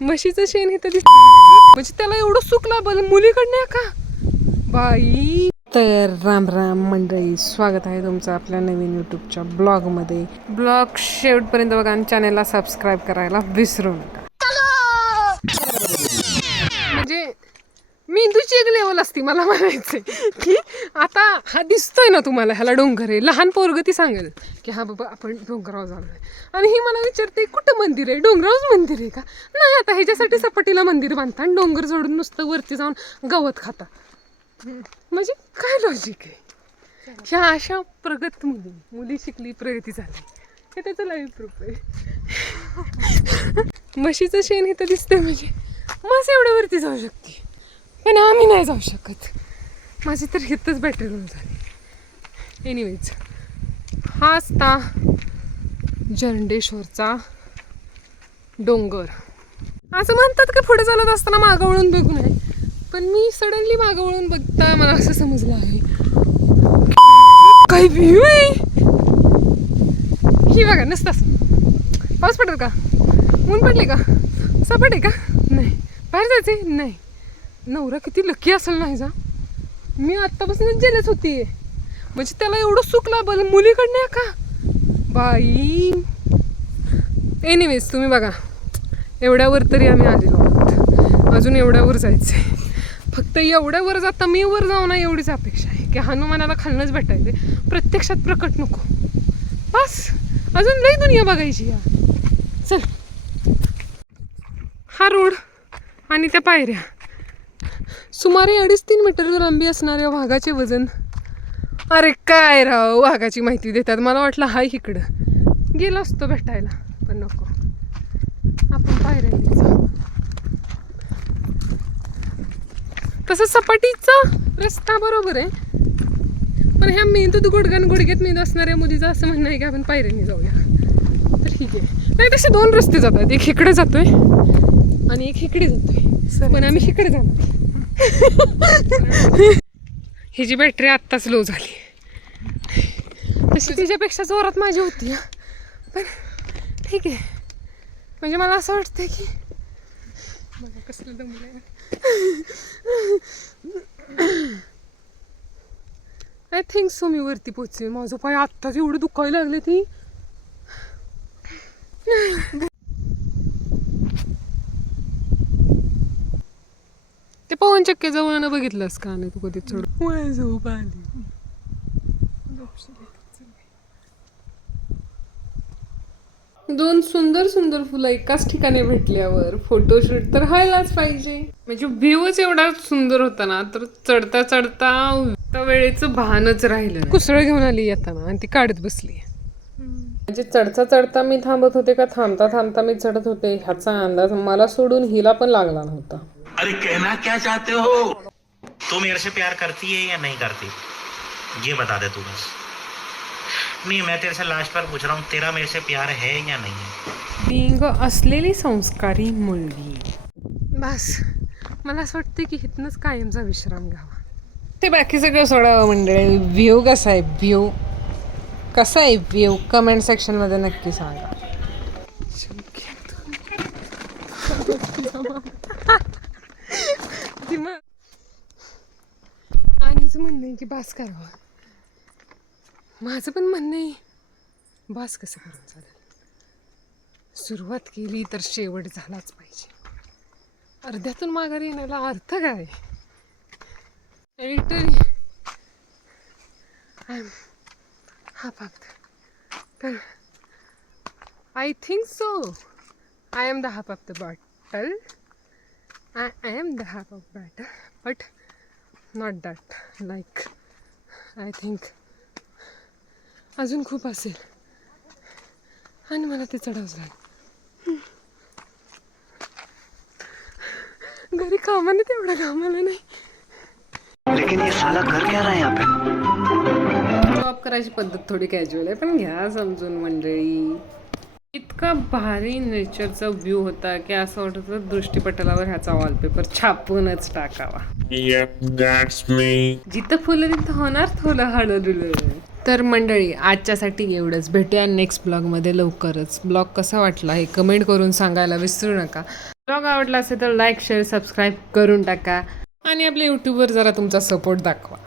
म्हशीचं शेण इथं म्हणजे त्याला एवढं सुख लाभल मुलीकडनं का बाई. तर राम राम मंडळी, स्वागत आहे तुमचं आपल्या नवीन यूट्यूबच्या ब्लॉगमध्ये. ब्लॉग शेवटपर्यंत बघा आणि चॅनलला सबस्क्राईब करायला विसरू नका. म्हणजे मेंदूची एक लेवल असती मला म्हणायचं की आता हा दिसतोय ना तुम्हाला, ह्याला डोंगर आहे, लहान पोरग ती सांगेल की हा बाबा आपण डोंगरावर जाणार आहे, आणि ही मला विचारते कुठं मंदिर आहे, डोंगरावरच मंदिर आहे का? नाही, आता ह्याच्यासाठी सपाटीला मंदिर बांधता आणि डोंगर जोडून नुसतं वरती जाऊन गवत खाता. म्हणजे काय लॉजिक आहे? ह्या अशा प्रगत मुली शिकली, प्रगती झाली, हे त्याचं लाईव्ह प्रूफ आहे. म्हशीचं शेण इथं दिसतंय म्हणजे म्हस एवढ्यावरती जाऊ शकते, पण आम्ही नाही जाऊ शकत. माझी तर हितच बॅटरी लो झाली. एनिवेज, हा असता जरंडेश्वरचा डोंगर. असं म्हणतात की पुढे चालत असताना मागं वळून बघू नये, पण मी सडनली मागं वळून बघता मला असं समजलं आहे काय व्ह्यू आहे ही. बघा नसतास पाऊस पडेल का, ऊन पडले का, सपाट आहे का, नाही बाहेर जायचंय, नाही. नवरा किती लकी असेल नाही जा, मी आत्तापासूनच जेलच होती. म्हणजे त्याला एवढं सुख लाभल मुलीकडनं का बाई. एनिवेज तुम्ही बघा, एवढ्यावर तरी आम्ही आलेलो आहोत, अजून एवढ्यावर जायचं आहे. फक्त एवढ्यावर जाता मी वर जाऊ ना एवढीच अपेक्षा आहे की हनुमानाला खालनंच भेटायचे, प्रत्यक्षात प्रकट नको बस. अजून लई दुनिया बघायची या. चल, हा रोड आणि त्या पायऱ्या, सुमारे 2.5-3 मीटर लांबी असणाऱ्या वाघाचे वजन. अरे काय राव, वाघाची माहिती देतात. मला वाटलं हाय इकडं गेलो असतो भेटायला, पण नको, आपण पायऱ्यांनी जाऊ. तसं सपाटीचा रस्ता बरोबर आहे, पण ह्या मेंदूत गुडघ्यात मेंदू असणाऱ्या मुलीचं असं म्हणणं आहे की आपण पायऱ्यांनी जाऊया. तर ठीक आहे. नाही, तसे 2 रस्ते जातात, एक इकडे जातोय आणि एक इकडे जातोय, पण आम्ही इकडे जाणार. हिची बॅटरी आत्ताच लो झाली, तशी तिच्यापेक्षा जोरात माझी होती, पण ठीक आहे. म्हणजे मला असं वाटतं की बघा कसलं दमलंय. आय थिंक सो मी वरती पोचले. माझं पाय आत्ताच एवढं दुखायला लागले ती. ते पवनचक्क्या जवळ बघितलंस का नाही तू कधी? चढ झोप आली. दोन सुंदर सुंदर फुलं एकाच ठिकाणी भेटल्यावर फोटोशूट तर व्हायलाच पाहिजे. म्हणजे व्ह्यूच एवढा सुंदर होता ना, तर चढता चढता त्या वेळेचं भानच राहिलं. कुसळ घेऊन आली येताना आणि ती काढत बसली. म्हणजे चढता चढता मी थांबत होते का थांबता थांबता मी चढत होते ह्याचा अंदाज मला सोडून हिला पण लागला नव्हता. अरे कहना क्या चाहते हो? तू मेरे से प्यार करती है या नहीं करती, ये बता दे तू बस. नहीं, मैं तेरे से लास्ट बार पूछ रहा हूँ, तेरा मेरे से प्यार है या नहीं है? बिंग असलेली संस्कारी मुलगी. बस मला असं वाटतं की इथनंच कायमचा विश्राम घ्यावा. ते बाकी सगळं सोडावं मंडळी. व्ह्यू कसा आहे, व्ह्यू कसा आहे, व्ह्यू कमेंट सेक्शनमध्ये नक्की सांगा. आणिच म्हणणं आहे की बास करावं. माझं पण म्हणणं आहे बास कसं करून चालेल. सुरुवात केली तर शेवट झालाच पाहिजे. अर्ध्यातून माघारी येण्याला अर्थ काय? लिटरली हा फक्त I think so I am the half of the bottle. I am the half of battle, but not that. Like I think अजून खूप असेल आणि मला ते चढावंच लागेल. घरी कामाने तेवढं कामाला नाही. लेकिन ये साला कर क्या रहा है यहाँ पे? जॉब करायची पद्धत थोडी कॅज्युअल आहे, पण घ्या समजून मंडळी. इतका भारी नेचरचा व्ह्यू होता की असं वाटत होतं दृष्टीपटलावर ह्याचा वॉलपेपर छापूनच टाकावा. Yep, that's me. जिथं फुलं तिथं होणार थोडं हळदुलं. तर मंडळी आजच्यासाठी एवढंच. भेटूया नेक्स्ट ब्लॉगमध्ये लवकरच. ब्लॉग कसा वाटला हे कमेंट करून सांगायला विसरू नका. ब्लॉग आवडला असेल तर लाईक शेअर सबस्क्राईब करून टाका आणि आपल्या यूट्यूबवर जरा तुमचा सपोर्ट दाखवा.